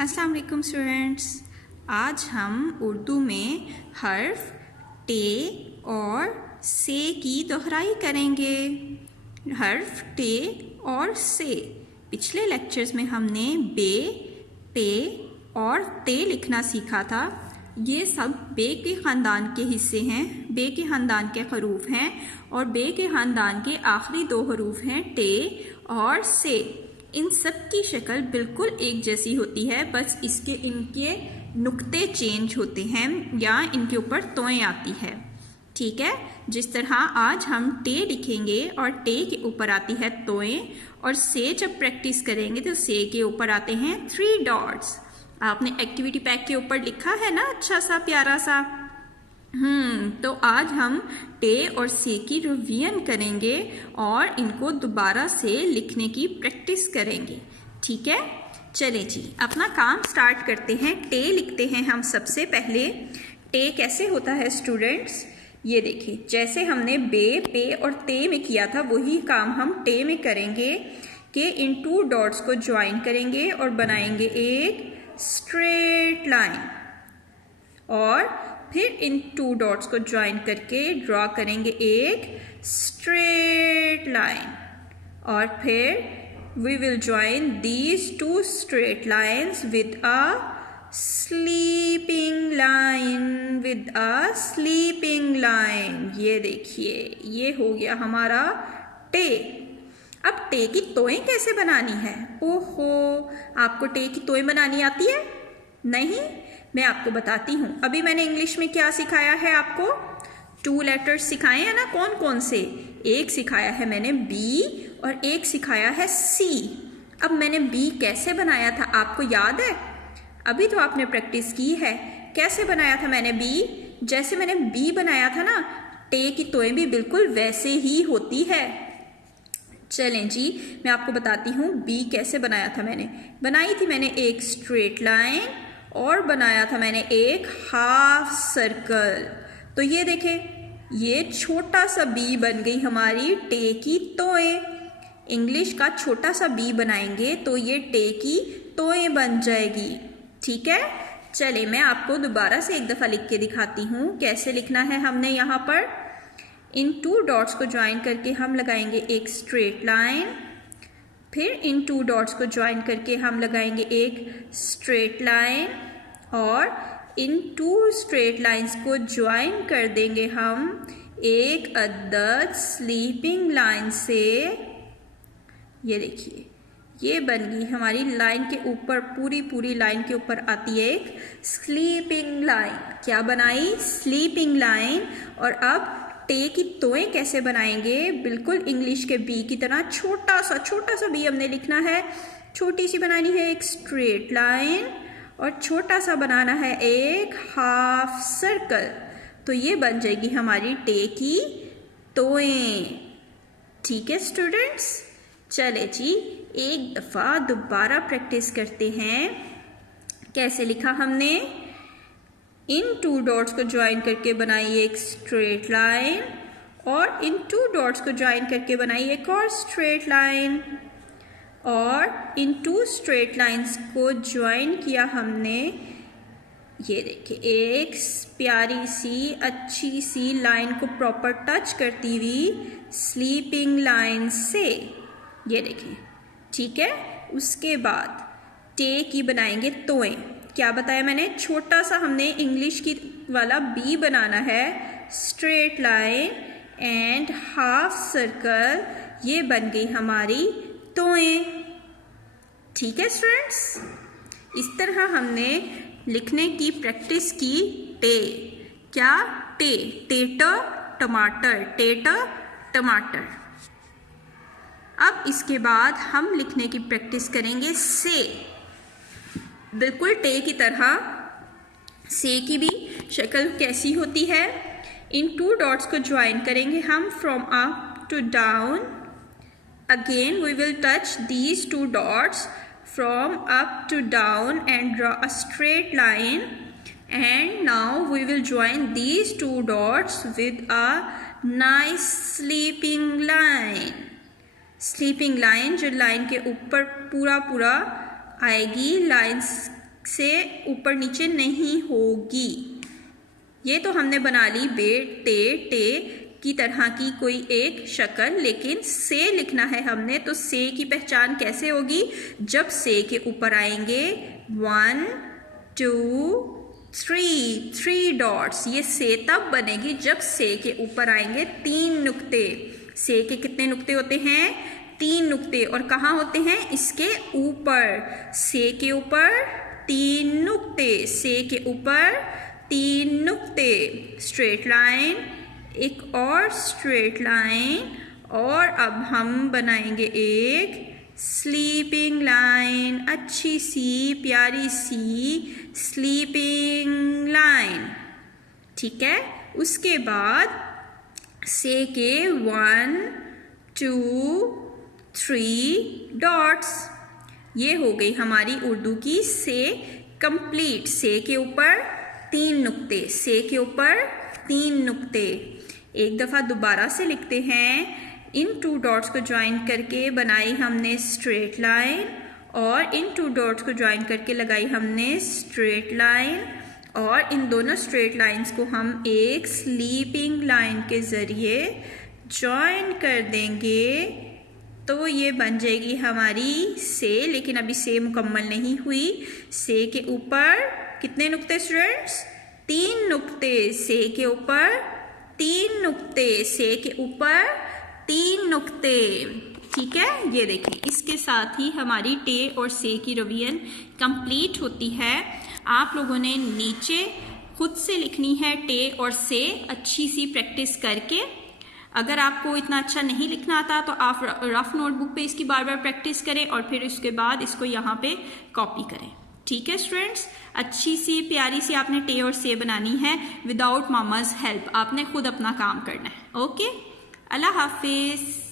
अस्सलाम वालेकुम स्टूडेंट्स। आज हम उर्दू में हर्फ टे और से की दोहराई करेंगे। हर्फ टे और से। पिछले लेक्चर्स में हमने बे, पे और ते लिखना सीखा था। ये सब बे के ख़ानदान के हिस्से हैं, बे के ख़ानदान के हरूफ हैं और बे के ख़ानदान के आखिरी दो हरूफ हैं टे और से। इन सब की शक्ल बिल्कुल एक जैसी होती है, बस इनके नुक्ते चेंज होते हैं या इनके ऊपर तोएं आती है। ठीक है, जिस तरह आज हम टे लिखेंगे और टे के ऊपर आती है तोएं और से जब प्रैक्टिस करेंगे तो से के ऊपर आते हैं 3 डॉट्स। आपने एक्टिविटी पैक के ऊपर लिखा है ना, अच्छा सा प्यारा सा। तो आज हम टे और से की रिवीजन करेंगे और इनको दोबारा से लिखने की प्रैक्टिस करेंगे। ठीक है, चलें जी, अपना काम स्टार्ट करते हैं। टे लिखते हैं हम सबसे पहले। टे कैसे होता है स्टूडेंट्स, ये देखिए, जैसे हमने बे, पे और ते में किया था वही काम हम टे में करेंगे कि इन 2 डॉट्स को ज्वाइन करेंगे और बनाएंगे एक स्ट्रेट लाइन और फिर इन 2 डॉट्स को ज्वाइन करके ड्रॉ करेंगे एक स्ट्रेट लाइन और फिर we will join these 2 straight lines with a sleeping line. ये देखिए, ये हो गया हमारा टे। अब टे की तोएं कैसे बनानी है? ओहो, आपको टे की तोएं बनानी आती है? नहीं, मैं आपको बताती हूँ। अभी मैंने इंग्लिश में क्या सिखाया है आपको? 2 लेटर्स सिखाए हैं ना, कौन कौन से? एक सिखाया है मैंने बी और एक सिखाया है सी। अब मैंने बी कैसे बनाया था आपको याद है? अभी तो आपने प्रैक्टिस की है। कैसे बनाया था मैंने बी? जैसे मैंने बी बनाया था ना, टे की तोएं भी बिल्कुल वैसे ही होती है। चलें जी, मैं आपको बताती हूँ बी कैसे बनाया था। बनाई थी मैंने एक स्ट्रेट लाइन और बनाया था मैंने एक हाफ सर्कल। तो ये देखें, ये छोटा सा बी बन गई हमारी टे की तोएं। इंग्लिश का छोटा सा बी बनाएंगे तो ये टे की तोएं बन जाएगी। ठीक है, चले मैं आपको दोबारा से एक दफ़ा लिख के दिखाती हूँ कैसे लिखना है हमने। यहाँ पर इन 2 डॉट्स को ज्वाइन करके हम लगाएंगे एक स्ट्रेट लाइन, फिर इन 2 डॉट्स को ज्वाइन करके हम लगाएंगे एक स्ट्रेट लाइन और इन 2 स्ट्रेट लाइंस को ज्वाइन कर देंगे हम एक अदद स्लीपिंग लाइन से। ये देखिए, ये बन गई हमारी लाइन के ऊपर, पूरी लाइन के ऊपर आती है एक स्लीपिंग लाइन। क्या बनाई? Sleeping line. और अब टे की तोएं कैसे बनाएंगे? बिल्कुल इंग्लिश के बी की तरह छोटा सा बी हमने लिखना है। छोटी सी बनानी है एक स्ट्रेट लाइन और छोटा सा बनाना है एक हाफ सर्कल। तो ये बन जाएगी हमारी टे की तोएं। ठीक है स्टूडेंट्स, चले जी, एक दफ़ा दोबारा प्रैक्टिस करते हैं। कैसे लिखा हमने? इन 2 डॉट्स को ज्वाइन करके बनाई एक स्ट्रेट लाइन और इन 2 डॉट्स को ज्वाइन करके बनाई एक और स्ट्रेट लाइन और इन 2 स्ट्रेट लाइंस को ज्वाइन किया हमने। ये देखिए, एक प्यारी सी अच्छी सी लाइन को प्रॉपर टच करती हुई स्लीपिंग लाइन से। ये देखिए, ठीक है। उसके बाद टे की बनाएंगे तोएं। क्या बताया मैंने? छोटा सा हमने इंग्लिश की वाला बी बनाना है, straight line and half circle. ये बन गई हमारी तोएं। ठीक है स्टूडेंट्स, इस तरह हमने लिखने की प्रैक्टिस की टे। क्या? टे, टेटर टमाटर, टेटर टमाटर। अब इसके बाद हम लिखने की प्रैक्टिस करेंगे से। बिल्कुल टे की तरह से की भी शक्ल कैसी होती है? इन 2 डॉट्स को ज्वाइन करेंगे हम from up to down. Again we will touch these 2 dots from up to down and draw a straight line and now we will join these 2 dots with a nice sleeping line. Sleeping line जो line के ऊपर पूरा आएगी, lines से ऊपर नीचे नहीं होगी। ये तो हमने बना ली बे टे की तरह की कोई एक शक्ल, लेकिन से लिखना है हमने, तो से की पहचान कैसे होगी? जब से के ऊपर आएंगे 1 2 3 डॉट्स, ये से तब बनेगी जब से के ऊपर आएंगे 3 नुक्ते। से के कितने नुक्ते होते हैं? 3 नुक्ते। और कहाँ होते हैं? इसके ऊपर। से के ऊपर 3 नुक्ते, से के ऊपर 3 नुक्ते। स्ट्रेट लाइन, एक और स्ट्रेट लाइन, और अब हम बनाएंगे एक स्लीपिंग लाइन, अच्छी सी प्यारी सी स्लीपिंग लाइन। ठीक है, उसके बाद से के 1 2 3 डॉट्स। ये हो गई हमारी उर्दू की से कंप्लीट। से के ऊपर 3 नुक्ते, से के ऊपर 3 नुक्ते। एक दफ़ा दोबारा से लिखते हैं। इन 2 डॉट्स को ज्वाइन करके बनाई हमने स्ट्रेट लाइन, और इन 2 डॉट्स को ज्वाइन करके लगाई हमने स्ट्रेट लाइन, और इन दोनों स्ट्रेट लाइंस को हम एक स्लीपिंग लाइन के ज़रिए ज्वाइन कर देंगे, तो ये बन जाएगी हमारी से। लेकिन अभी से मुकम्मल नहीं हुई। से के ऊपर कितने नुक्ते स्टूडेंट्स? 3 नुक्ते। से के ऊपर 3 नुक्ते, से के ऊपर 3 नुक्ते। ठीक है, ये देखिए, इसके साथ ही हमारी टे और से की रिवीजन कंप्लीट होती है। आप लोगों ने नीचे खुद से लिखनी है टे और से, अच्छी सी प्रैक्टिस करके। अगर आपको इतना अच्छा नहीं लिखना आता तो आप रफ नोटबुक पे इसकी बार बार प्रैक्टिस करें, और फिर उसके बाद इसको यहाँ पे कॉपी करें। ठीक है स्टूडेंट्स, अच्छी सी प्यारी सी आपने टे और से बनानी है विदाउट मामाज हेल्प। आपने खुद अपना काम करना है। ओके, अल्लाह हाफिज।